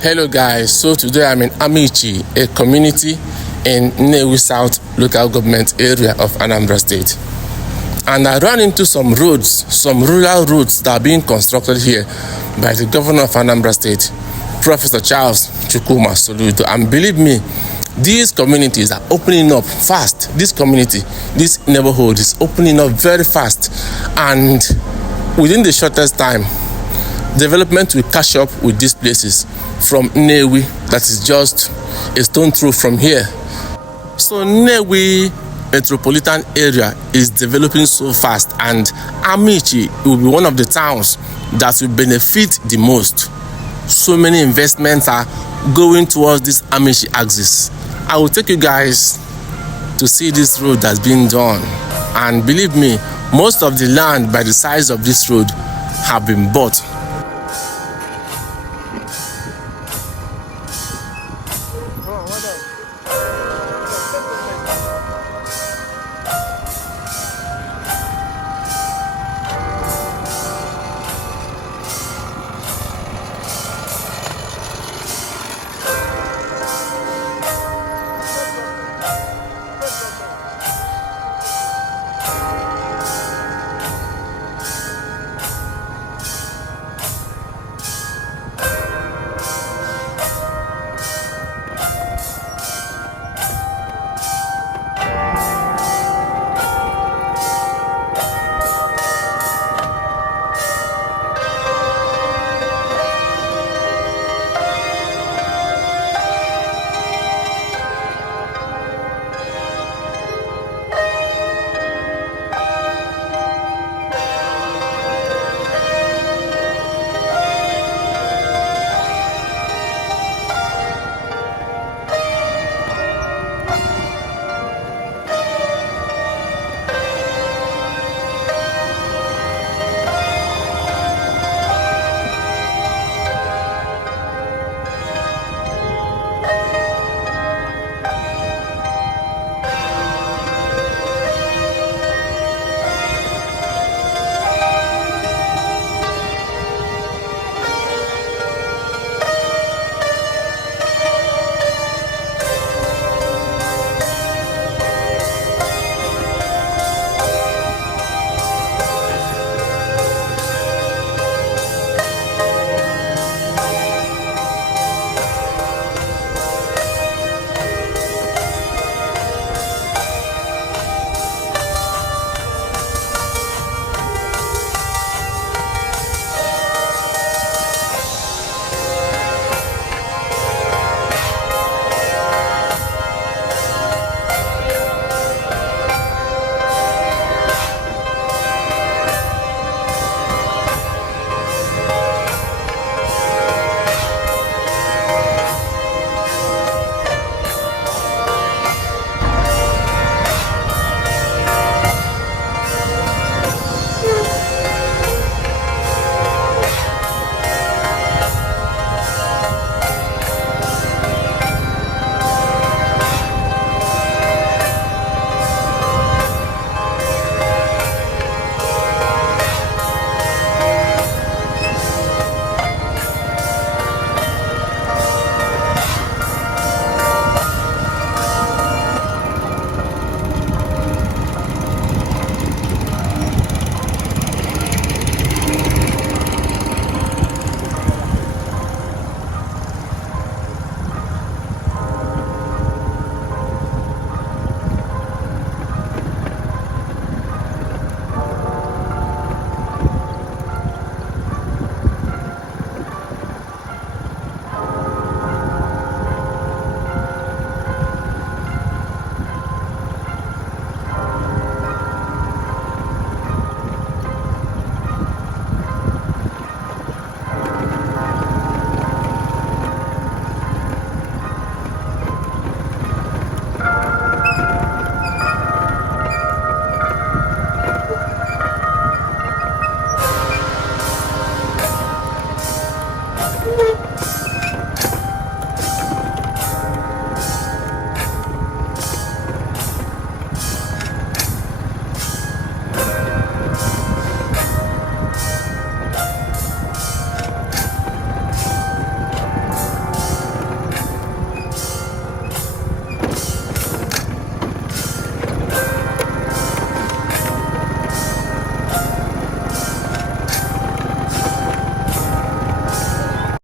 Hello guys, so today I'm in Amichi, a community in Nnewi South local government area of Anambra State. And I ran into some roads, some rural roads that are being constructed here by the governor of Anambra State, Professor Charles Chukwuma Soludo. And believe me, these communities are opening up fast. This community, this neighborhood is opening up very fast. And within the shortest time, development will catch up with these places from Nnewi, that is just a stone throw from here. So Nnewi metropolitan area is developing so fast, and Amichi will be one of the towns that will benefit the most. So many investments are going towards this Amichi axis. I will take you guys to see this road that's being done, and believe me, most of the land by the size of this road have been bought.